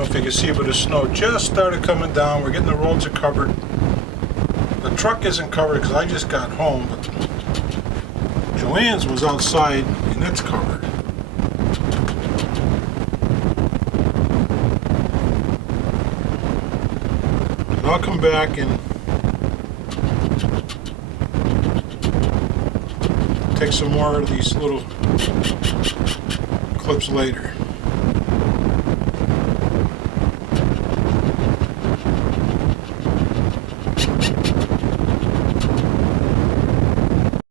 know if you can see, but the snow just started coming down. We're getting the roads are covered. The truck isn't covered because I just got home, but Joanne's was outside and that's covered. And I'll come back and take some more of these little clips later.